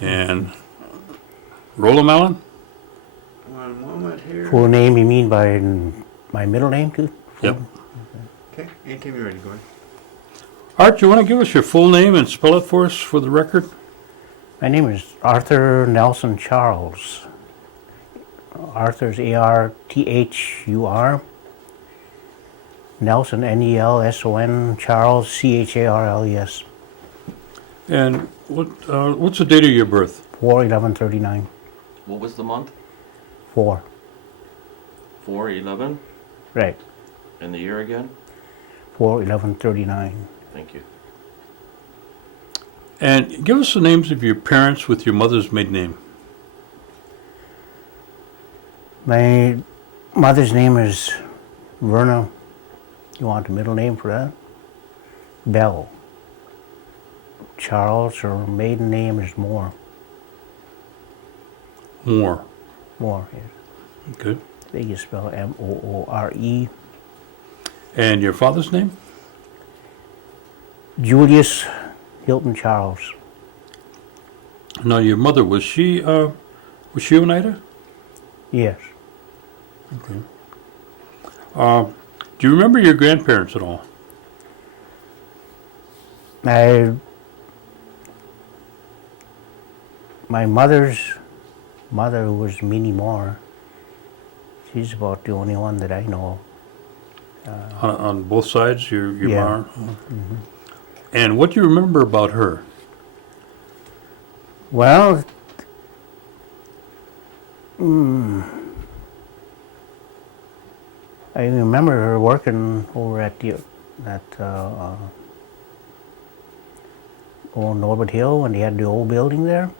And Rolla Mallon? One moment here. Full name you mean by my middle name too? Full- Yep. Okay, anytime you're ready, go ahead. Art, you want to give us your full name and spell it for us for the record? My name is Arthur Nelson Charles. Arthur's A-R-T-H-U-R. Nelson, N-E-L-S-O-N, Charles, C-H-A-R-L-E-S. And what's the date of your birth? 4/11/39. What was the month? 4. 4/11? Right. And the year again? 4/11/39. Thank you. And give us the names of your parents with your mother's maiden name. My mother's name is Verna. You want the middle name for that? Bell. Charles, her maiden name is Moore. Moore. Moore, yes. Okay. I think you spell M-O-O-R-E. And your father's name? Julius Hilton Charles. Now, your mother, was she Oneida? Yes. Okay. Do you remember your grandparents at all? My mother's mother, who was Minnie Moore, she's about the only one that I know. On both sides, your Yeah. mom? And what do you remember about her? Well, I remember her working over at old Norbert Hill when they had the old building there.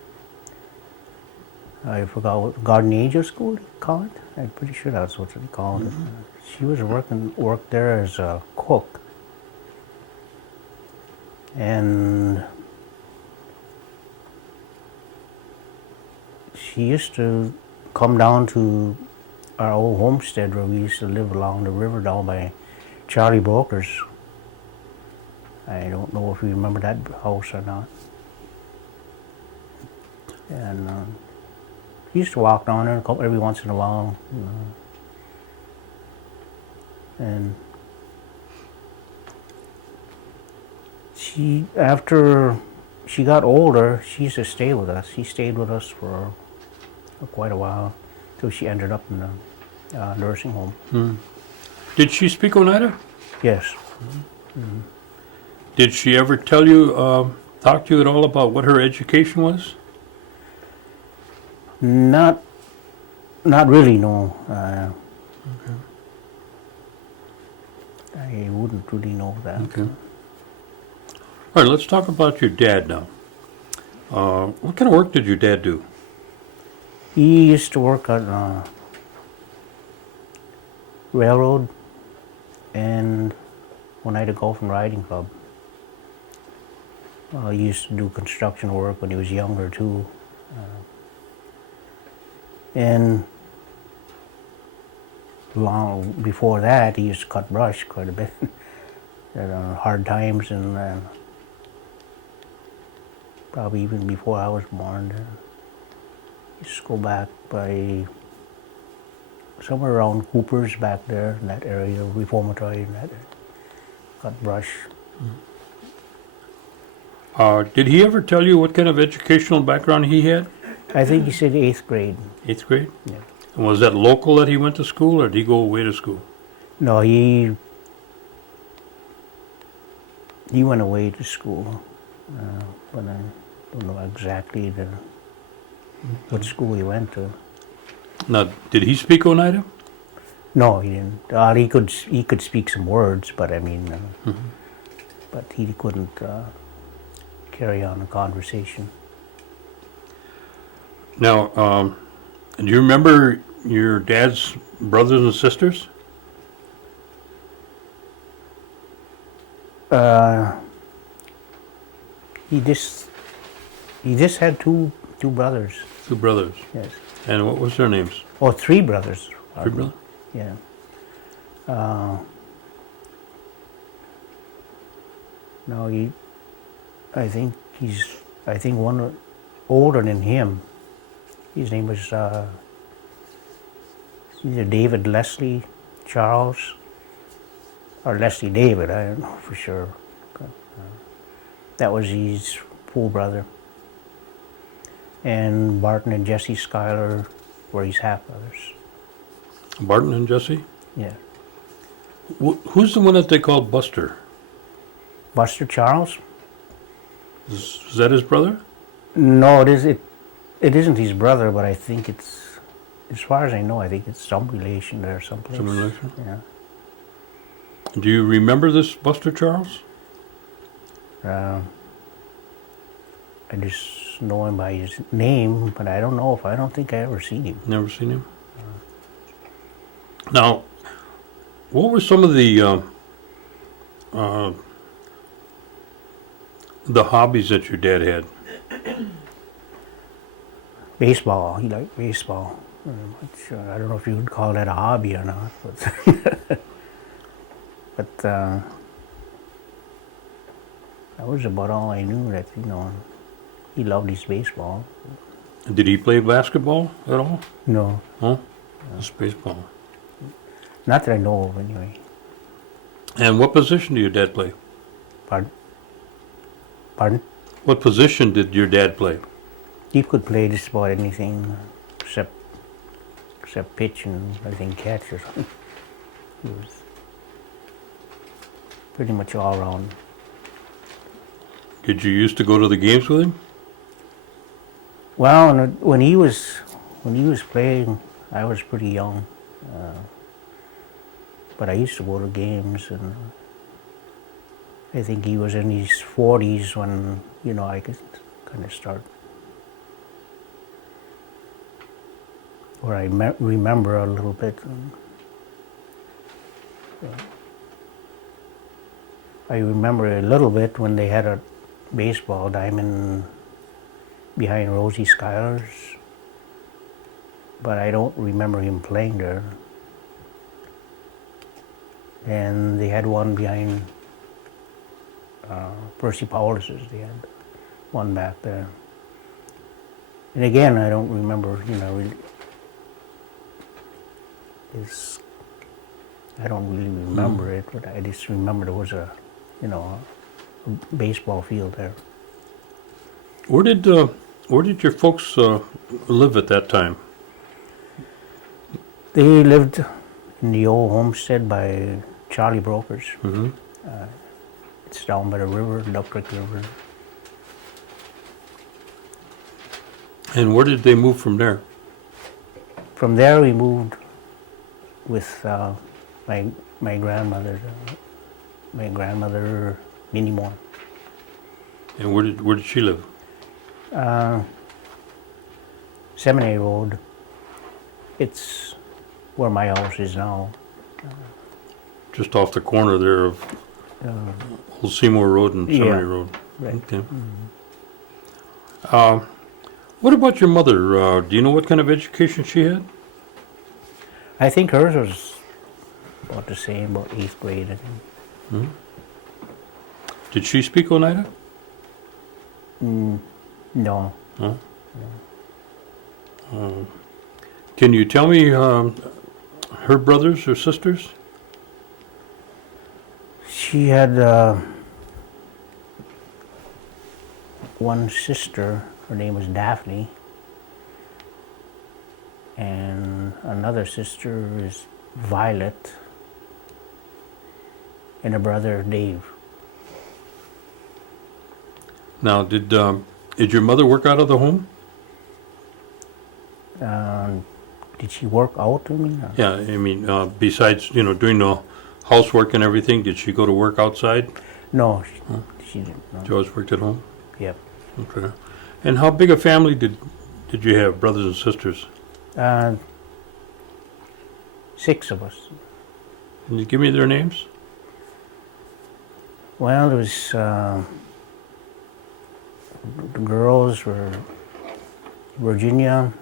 I forgot what Garden Angel School they call it. I'm pretty sure that's what they called it. She was worked there as a cook, and she used to come down to our old homestead where we used to live along the river down by Charlie Broker's. I don't know if you remember that house or not. And he used to walk down there every once in a while. And after she got older, she used to stay with us. She stayed with us for quite a while till she ended up in a nursing home. Did she speak Oneida? Yes. Did she ever tell you, talk to you at all about what her education was? Not really, no. I wouldn't really know that. Okay. All right, let's talk about your dad now. What kind of work did your dad do? He used to work on railroad and Oneida Golf and Riding Club. He used to do construction work when he was younger too. And long before that, he used to cut brush quite a bit. Hard times, and probably even before I was born. Used to go back by somewhere around Cooper's back there in that area, Reformatory, and that cut brush. Did he ever tell you what kind of educational background he had? I think he said 8th grade. 8th grade? Yeah. And was that local that he went to school, or did he go away to school? No, he went away to school, but I don't know exactly what school he went to. Now, did he speak Oneida? No, he didn't. He could speak some words, but I mean, but he couldn't carry on a conversation. Now, do you remember your dad's brothers and sisters? He just had two brothers. 2 brothers. Yes. And what was their names? Oh, 3 brothers. 3 brothers? Yeah. No, I think older than him. His name was either David Leslie Charles or Leslie David, I don't know for sure. But, that was his full brother. And Barton and Jesse Schuyler were his half brothers. Barton and Jesse? Yeah. Who's the one that they call Buster? Buster Charles? Is that his brother? No, it isn't his brother, but I think it's, as far as I know, I think it's some relation there someplace. Some relation? Yeah. Do you remember this Buster Charles? I just know him by his name, but I don't think I ever seen him. Never seen him? Now, what were some of the hobbies that your dad had? Baseball, he liked baseball. Which, I don't know if you would call that a hobby or not, but, but that was about all I knew, that, he loved his baseball. Did he play basketball at all? No, Huh? Just baseball. not that I know of anyway. And what position did your dad play? Pardon? Pardon? What position did your dad play? He could play just about anything except pitch and I think catch or something. He was pretty much all around. Did you used to go to the games with him? Well, when he was playing, I was pretty young, but I used to go to games, and I think he was in his 40s when I could kind of start. Or I remember a little bit. I remember a little bit when they had a baseball diamond behind Rosie Schuyler's, but I don't remember him playing there. And they had one behind Percy Paulus's. They had one back there. And again, I don't remember, I don't really remember it, but I just remember there was a baseball field there. Where did your folks live at that time? They lived in the old homestead by Charlie Brokers. Mm-hmm. It's down by the river, Duck Creek River. And where did they move from there? From there, we moved with my grandmother, Minnie Moore. And where did she live? Seminary Road. It's where my house is now. Just off the corner there of Old Seymour Road and Seminary Road. Right. Okay. What about your mother? Do you know what kind of education she had? I think hers was about the same, about 8th grade, I think. Hmm? Did she speak Oneida? No. Huh? Can you tell me her brothers or sisters? She had one sister, her name was Daphne, and another sister is Violet, and a brother, Dave. Now, did your mother work out of the home? Did she work out, I mean? Yeah, I mean, besides doing the housework and everything, did she go to work outside? No, she didn't. No. She always worked at home. Yep. Okay. And how big a family did you have, brothers and sisters? 6 of us. Can you give me their names? Well, there was the girls were Virginia,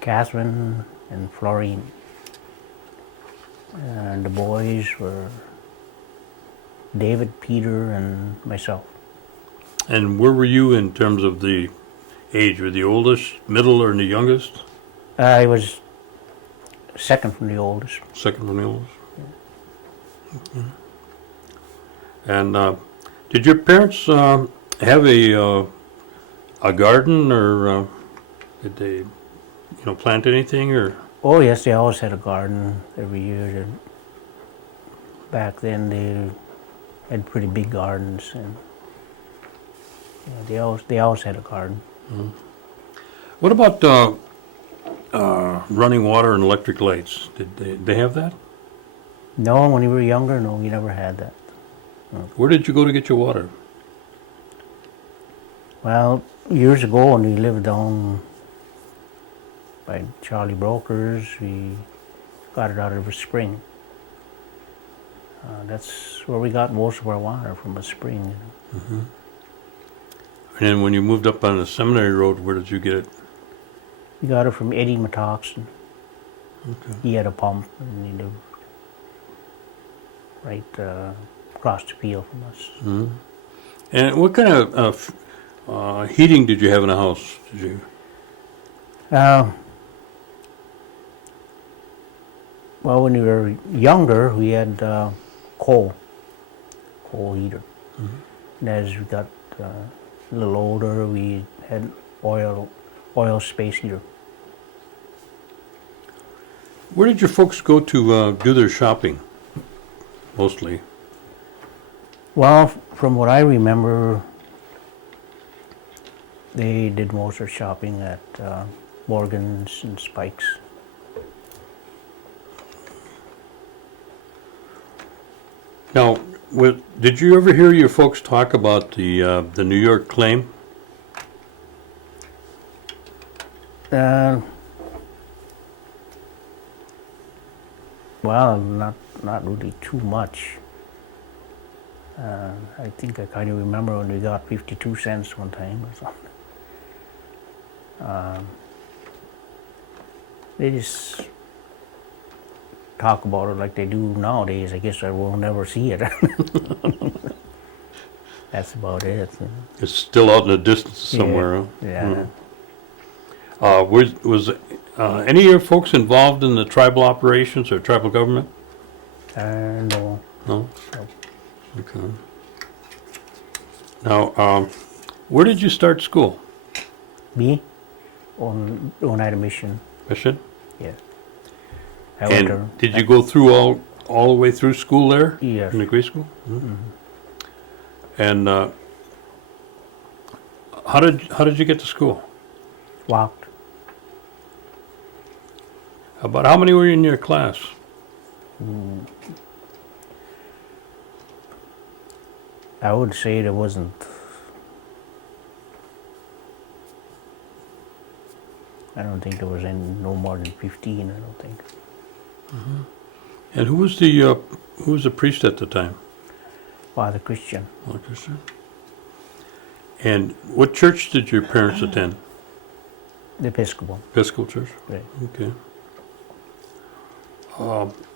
Catherine, and Florine. And the boys were David, Peter, and myself. And where were you in terms of the age? Were the oldest, middle, or the youngest? I was second from the oldest. Second from the oldest? Okay. And did your parents have a garden, or did they, plant anything, or? Oh yes, they always had a garden every year. And back then they had pretty big gardens, and they always had a garden. What about running water and electric lights? Did they have that? No, when we were younger, no, we never had that. Where did you go to get your water? Well, years ago when we lived down by Charlie Broker's, we got it out of a spring. That's where we got most of our water, from a spring. And then when you moved up on the Seminary Road, where did you get it? We got it from Eddie Matoxton. Okay. He had a pump, and he lived right across the field from us. And what kind of heating did you have in the house? Did you? Well, when we were younger, we had coal heater. And as we got a little older, we had oil space heater. Where did your folks go to do their shopping, mostly? Well, from what I remember, they did most of their shopping at Morgan's and Spike's. Now, did you ever hear your folks talk about the New York claim? Well, not really too much. I think I kind of remember when we got 52 cents one time or something. They just talk about it like they do nowadays. I guess I will never see it. That's about it. It's still out in the distance somewhere. Yeah. Huh? Was any of your folks involved in the tribal operations or tribal government? No. No? Okay. Now, where did you start school? Me? On I had a mission. Mission? Yeah. I went to- And did you go through all the way through school there? Yes. In the grade school? And how did you get to school? Walked. About how many were in your class? I would say there wasn't. I don't think there was no more than 15. I don't think. And who was the priest at the time? Father Christian. Oh, Christian. And what church did your parents attend? The Episcopal. Episcopal church. Right. Okay.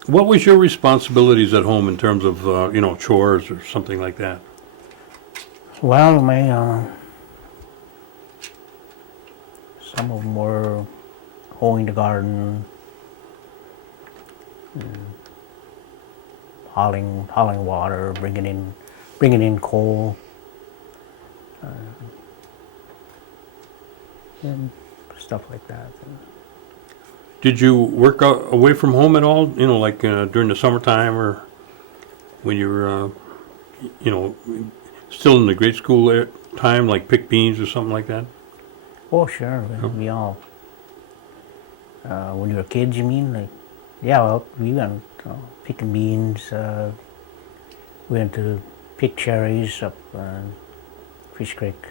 What was your responsibilities at home in terms of chores or something like that? Well, some of them were hoeing the garden, hauling water, bringing in coal, and stuff like that. Did you work away from home at all? Like during the summertime, or when you were, still in the grade school time, like pick beans or something like that? Oh, sure. We all. When you were kids, you mean? Like, yeah, well, we went picking beans. We went to pick cherries up Fish Creek.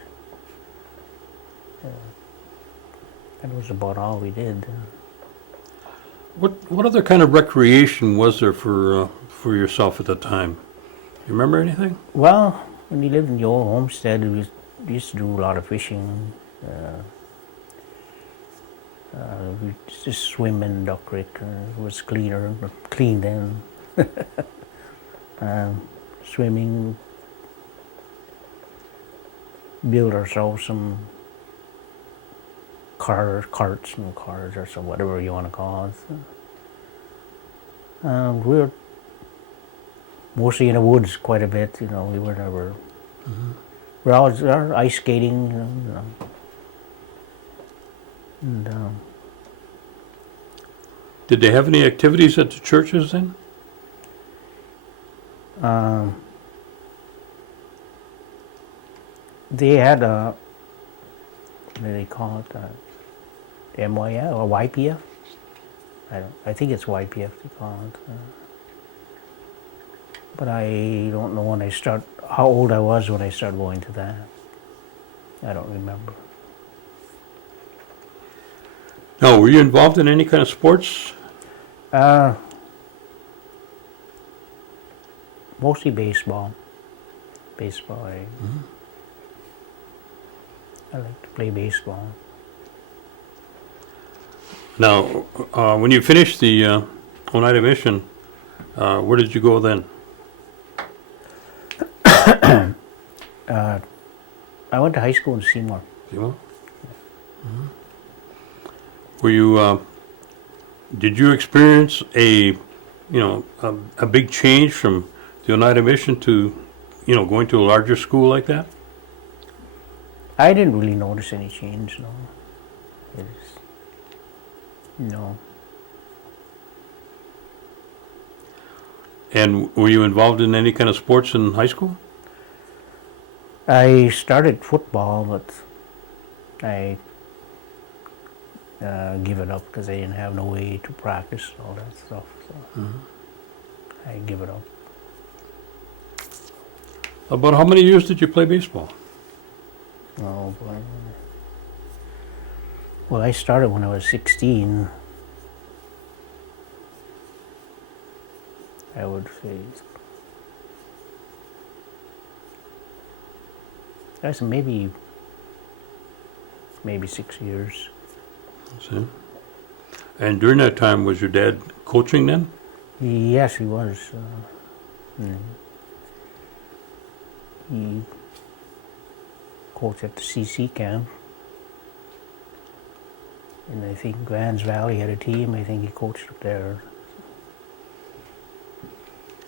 That was about all we did. What other kind of recreation was there for yourself at the time? You remember anything? Well, when we lived in the old homestead, we used to do a lot of fishing. We used to swim in Duck Creek. It was clean then. Swimming. build ourselves some carts and cars or some whatever you want to call it. We were mostly in the woods quite a bit. You know, we were never. We're always ice skating. You know. And Did they have any activities at the churches then? they had a, what do they call it? MYF or YPF? I think it's YPF they call it. But I don't know how old I was when I started going to that. I don't remember. No, were you involved in any kind of sports? Mostly baseball. I like to play baseball. Now, when you finished the Oneida Mission, where did you go then? I went to high school in Seymour. You know? Were you? Did you experience a big change from the Oneida Mission to, going to a larger school like that? I didn't really notice any change, no. No. And were you involved in any kind of sports in high school? I started football, but I give it up because I didn't have no way to practice all that stuff. So I give it up. About how many years did you play baseball? Oh boy. Well, I started when I was 16. I would say that's maybe 6 years. See? And during that time, was your dad coaching then? Yes, he was. He coached at the CC camp. And I think Grants Valley had a team. I think he coached up there.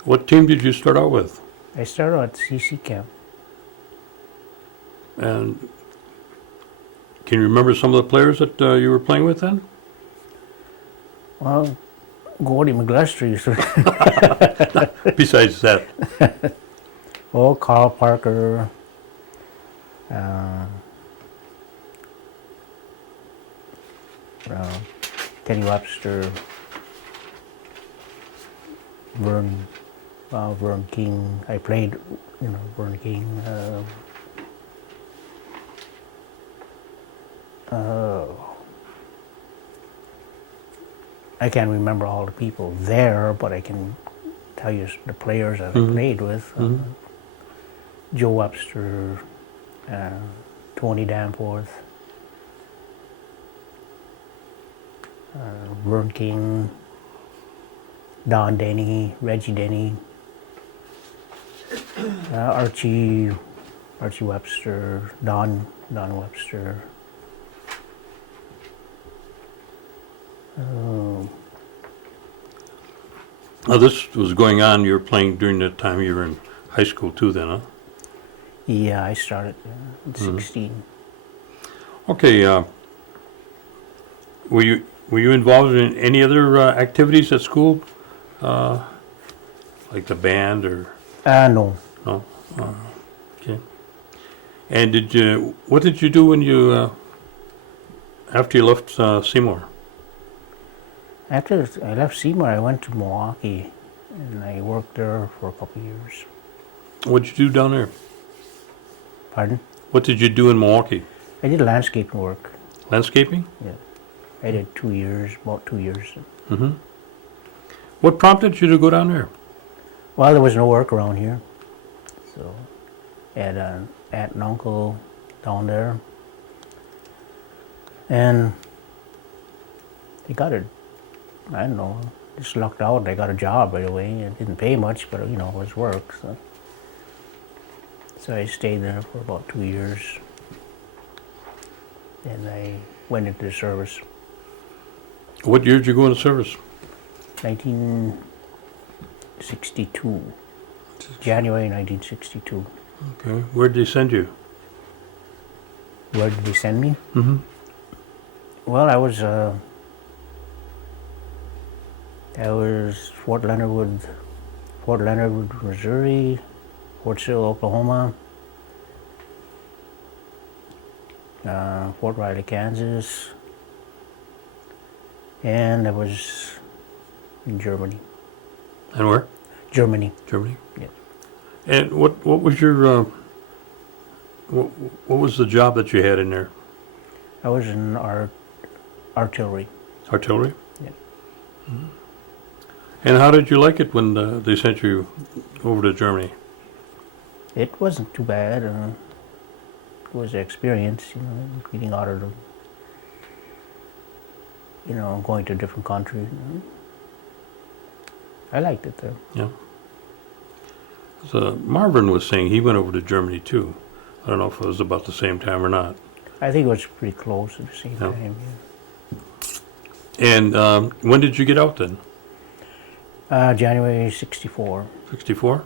What team did you start out with? I started at CC camp. And can you remember some of the players that you were playing with then? Well, Gordy McLesters. used to. Besides that, Oh, Carl Parker. Kenny Webster. Vern King. I played, Vern King. I can't remember all the people there, but I can tell you the players that I played with. Joe Webster, Tony Danforth, Vern King, Don Denny, Reggie Denny, Archie Webster, Don Webster. now this was going on, you were playing during the time you were in high school too then, huh? Yeah, I started at 16. Okay, were you involved in any other activities at school? Like the band or? No. No? Okay. And what did you do when you, after you left Seymour? After I left Seymour, I went to Milwaukee, and I worked there for a couple of years. What did you do down there? Pardon? What did you do in Milwaukee? I did landscaping work. Landscaping? Yeah. I did 2 years, about 2 years. Mm-hmm. What prompted you to go down there? Well, there was no work around here. So I had an aunt and uncle down there. And they got I don't know, just lucked out. They got a job right away. It didn't pay much, but it was work. So I stayed there for about 2 years. Then I went into the service. What year did you go into service? 1962. January 1962. Okay. Where did they send you? Where did they send me? Mm-hmm. Well, I was Fort Leonard Wood, Missouri, Fort Sill, Oklahoma, Fort Riley, Kansas, and I was in Germany. And where? Germany. Germany. Yes. And what was your what was the job that you had in there? I was in artillery. Artillery. Yeah. Mm-hmm. And how did you like it when they sent you over to Germany? It wasn't too bad. It was an experience, getting out of the, going to a different country. I liked it there. Yeah. So Marvin was saying he went over to Germany too. I don't know if it was about the same time or not. I think it was pretty close at the same Yeah. time. And when did you get out then? Yeah. January 64. 64?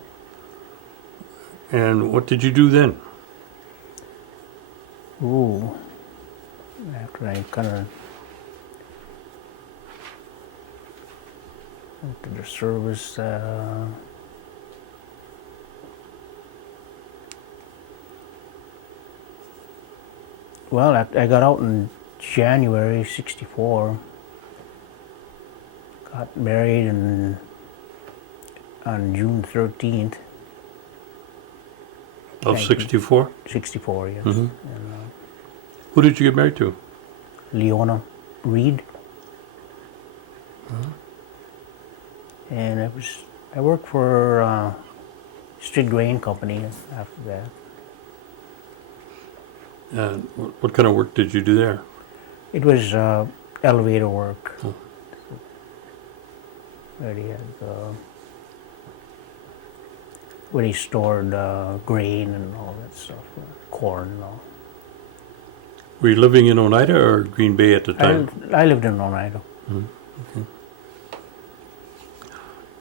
And what did you do then? Ooh. After I kind of went to the service. Well, I got out in January 64. Got married on June 13th. Of 64? 64, yes. Mhm. And, Who did you get married to? Leona Reed. And I worked for Street Grain Company after that. And what kind of work did you do there? It was elevator work. Oh. Where they stored grain and all that stuff, corn and all. Were you living in Oneida or Green Bay at the time? I lived in Oneida.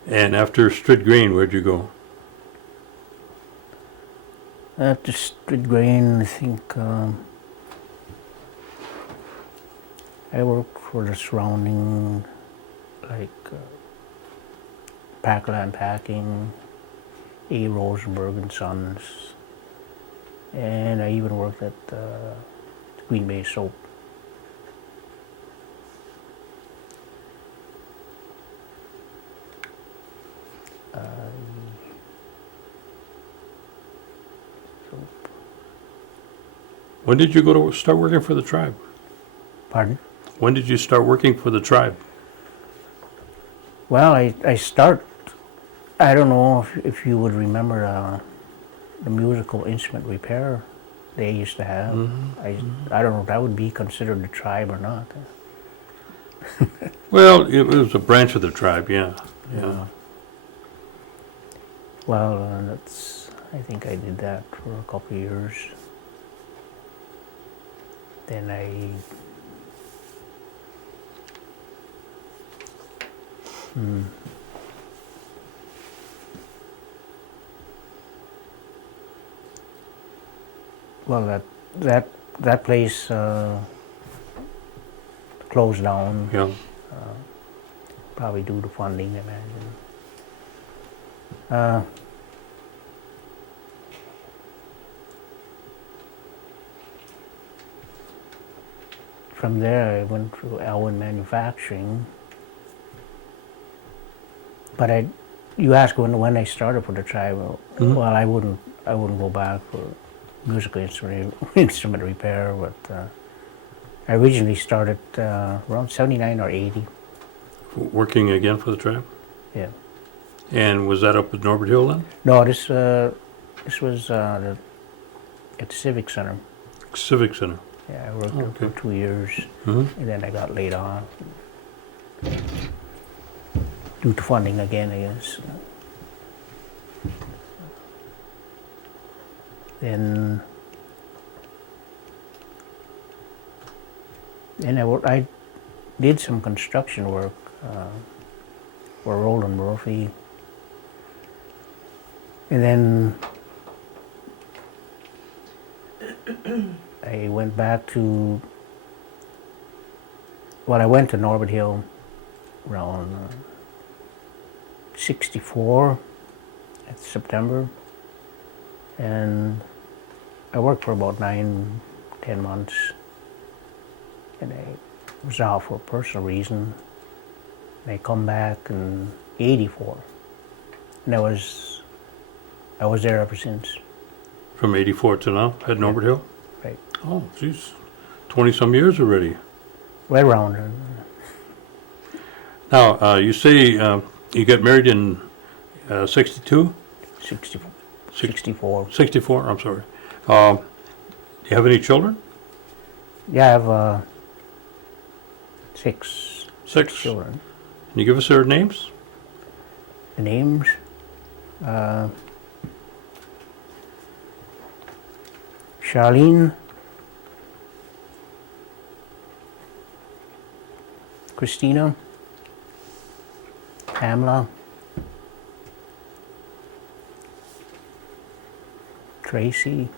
And after Street Grain, where'd you go? After Street Grain, I think I worked for the surrounding, like Packland Packing, A. Rosenberg and Sons, and I even worked at Green Bay Soap. When did you go to start working for the tribe? Pardon? When did you start working for the tribe? Well, I don't know if you would remember the musical instrument repair they used to have. I don't know if that would be considered the tribe or not. Well, it was a branch of the tribe, yeah. Yeah. Well, I think I did that for a couple of years. Then well, that place closed down, Yeah. probably due to funding, I imagine. From there, I went to Elwyn Manufacturing. But you asked when I started for the tribe. Well, I wouldn't go back for musical instrument repair. But I originally started around 79 or 80. Working again for the tribe? Yeah. And was that up at Norbert Hill then? No, this was at the Civic Center. Civic Center. Yeah, I worked there for 2 years, Mhm. and then I got laid off due to funding again, I guess. Then And I did some construction work for Roland Murphy. And then I went back to, I went to Norbert Hill around 64 at September. And I worked for about 9-10 months. And I was out for a personal reason. And I come back in 84. And I was there ever since. From 84 to now at Norbert Hill? Right. Oh, geez. 20-some years already. Right around there. Now, you say you got married in 62? 64. 64, I'm sorry. Do you have any children? Yeah, I have six children. Can you give us their names? The names? Charlene, Christina, Pamela, Tracy,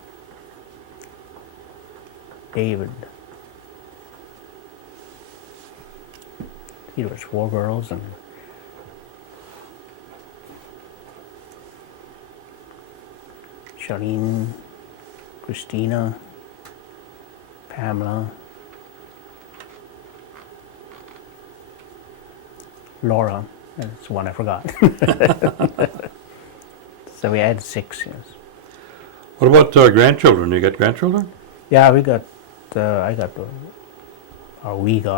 David. There was 4 girls and Charlene, Christina, Pamela, Laura, that's one I forgot. So we had 6, yes. What about grandchildren? You got grandchildren? Yeah, we got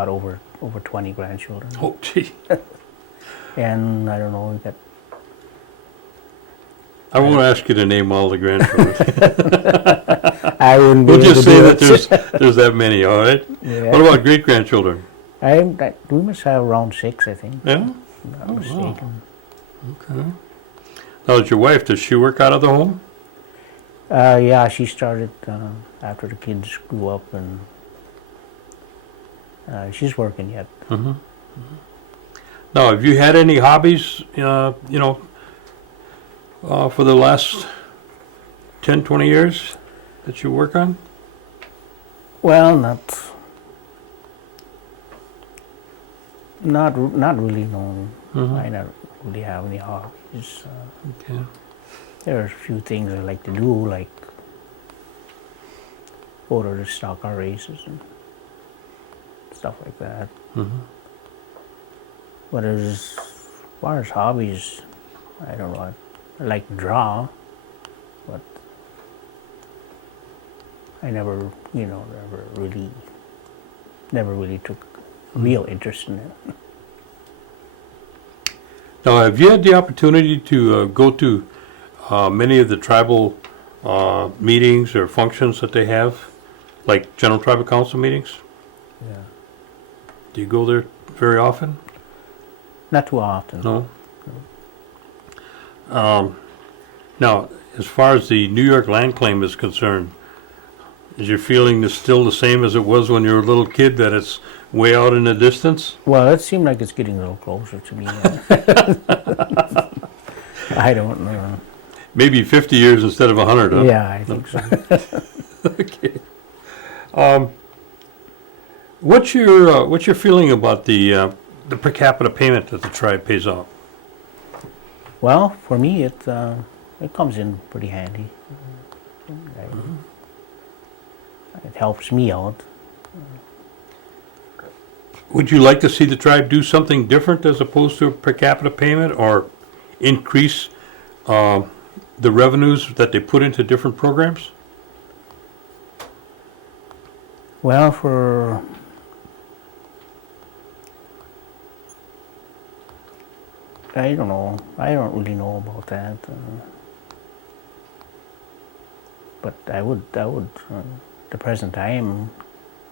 over 20 grandchildren. Oh, gee. And I don't know, we got, I won't ask you to name all the grandchildren. I wouldn't be We'll able just to say do that there's that many, all right? Yeah. What about great-grandchildren? We must have around 6, I think. Yeah? If I'm not mistaken. Okay. Now, does your wife, does she work out of the home? Yeah, she started after the kids grew up, and she's working yet. Mm-hmm. Now, have you had any hobbies, for the last 10, 20 years that you work on? Well, not really. No, Mhm. I don't really have any hobbies. Okay. There are a few things I like to do, like go to the stock car races and stuff like that. Mm-hmm. But as far as hobbies, I don't know. I like to draw, but I never really took real interest in it. Now, have you had the opportunity to go to many of the tribal meetings or functions that they have, like General Tribal Council meetings? Yeah. Do you go there very often? Not too often. No? Now, as far as the New York land claim is concerned, is your feeling still the same as it was when you were a little kid, that it's way out in the distance? Well, it seemed like it's getting a little closer to me. I don't know. Maybe 50 years instead of 100, huh? Yeah, I think so. Okay. What's your feeling about the per capita payment that the tribe pays out? Well, for me, it comes in pretty handy. It helps me out. Would you like to see the tribe do something different as opposed to a per capita payment, or increase the revenues that they put into different programs? Well, I don't know. I don't really know about that. But I would. The present time,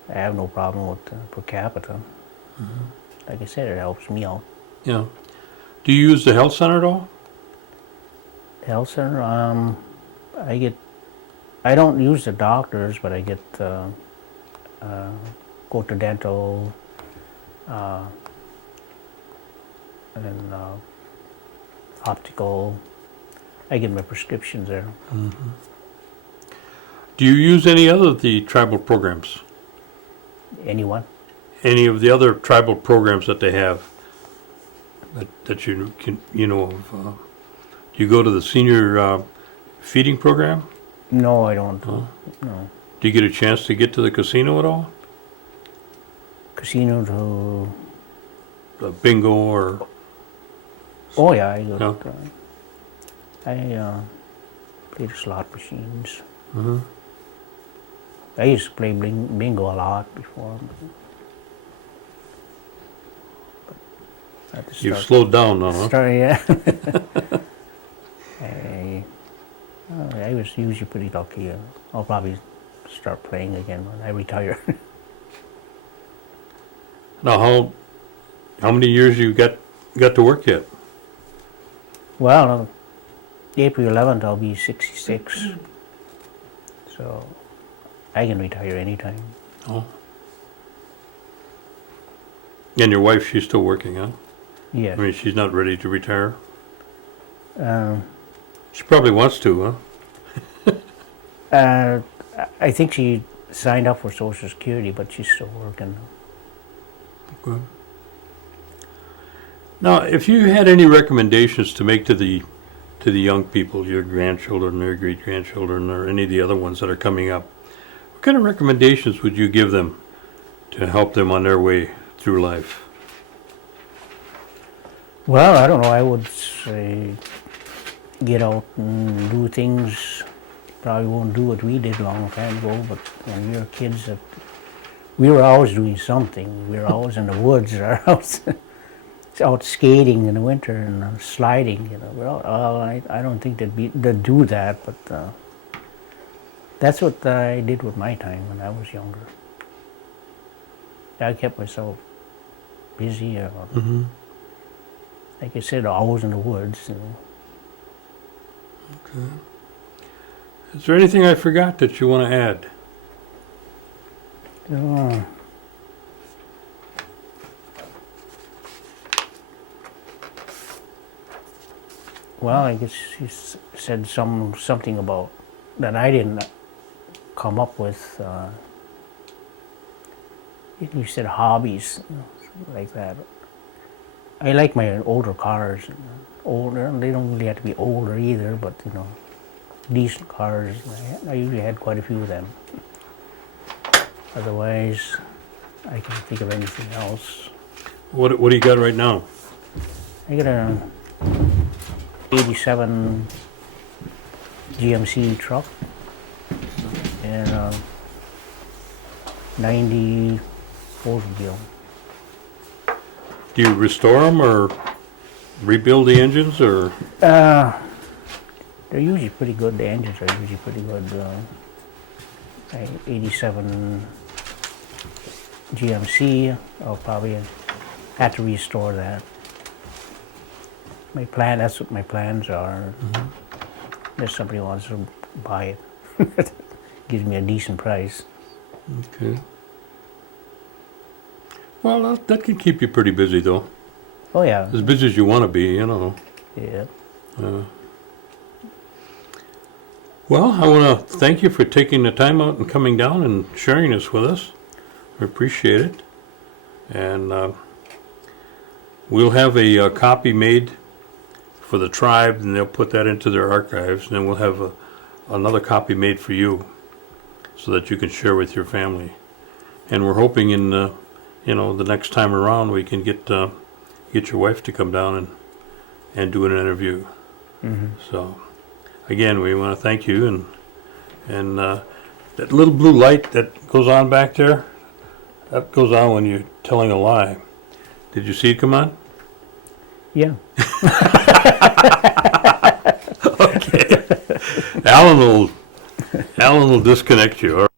I have no problem with per capita. Mm-hmm. Like I said, it helps me out. Yeah. Do you use the health center at all? Health center, I don't use the doctors, but I get go to dental, and optical. I get my prescriptions there. Do you use any other of the tribal programs? Anyone? Any of the other tribal programs that they have that you can, you know of? Do you go to the senior feeding program? No, I don't. Huh? No. Do you get a chance to get to the casino at all? Casino to... The bingo or? Oh yeah, I go. No? I play the slot machines. Mhm. I used to play bingo a lot before. But I had to You've slowed down now, huh? yeah. I was usually pretty lucky. I'll probably start playing again when I retire. Now, how many years you got to work yet? Well, April 11th I'll be 66, so I can retire anytime. Oh. And your wife, she's still working, huh? Yeah. I mean, she's not ready to retire? Um, She probably wants to, huh? I think she signed up for Social Security, but she's still working. Good. Now, if you had any recommendations to make to the young people, your grandchildren, their great-grandchildren, or any of the other ones that are coming up, what kind of recommendations would you give them to help them on their way through life? Well, I don't know. I would say get out and do things. Probably won't do what we did a long time ago, but when we were kids, we were always doing something. We were always in the woods or out skating in the winter and sliding. You know, I don't think they'd do that, but that's what I did with my time when I was younger. I kept myself busy. Mm-hmm. Like I said, always in the woods. You know. Okay. Is there anything I forgot that you want to add? Well, I guess you said something about that I didn't come up with. You said hobbies, you know, like that. I like my older cars. Older, they don't really have to be older either, but you know, decent cars. I usually had quite a few of them. Otherwise, I can't think of anything else. What do you got right now? I got a 87 GMC truck and a 90 Oldsmobile. Do you restore them or rebuild the engines or? They're usually pretty good. The engines are usually pretty good. 87 GMC, I'll probably have to restore that. That's what my plans are. Mm-hmm. If somebody wants to buy it, gives me a decent price. Okay. Well, that can keep you pretty busy, though. Oh yeah. As busy as you want to be, you know. Yeah. Well, I want to thank you for taking the time out and coming down and sharing this with us. I appreciate it. And we'll have a copy made for the tribe, and they'll put that into their archives. And then we'll have another copy made for you, so that you can share with your family. And we're hoping in the next time around we can get your wife to come down and do an interview. Mm-hmm. So, again, we want to thank you, and that little blue light that goes on back there, that goes on when you're telling a lie. Did you see it come on? Yeah. Okay. Alan will disconnect you. All right.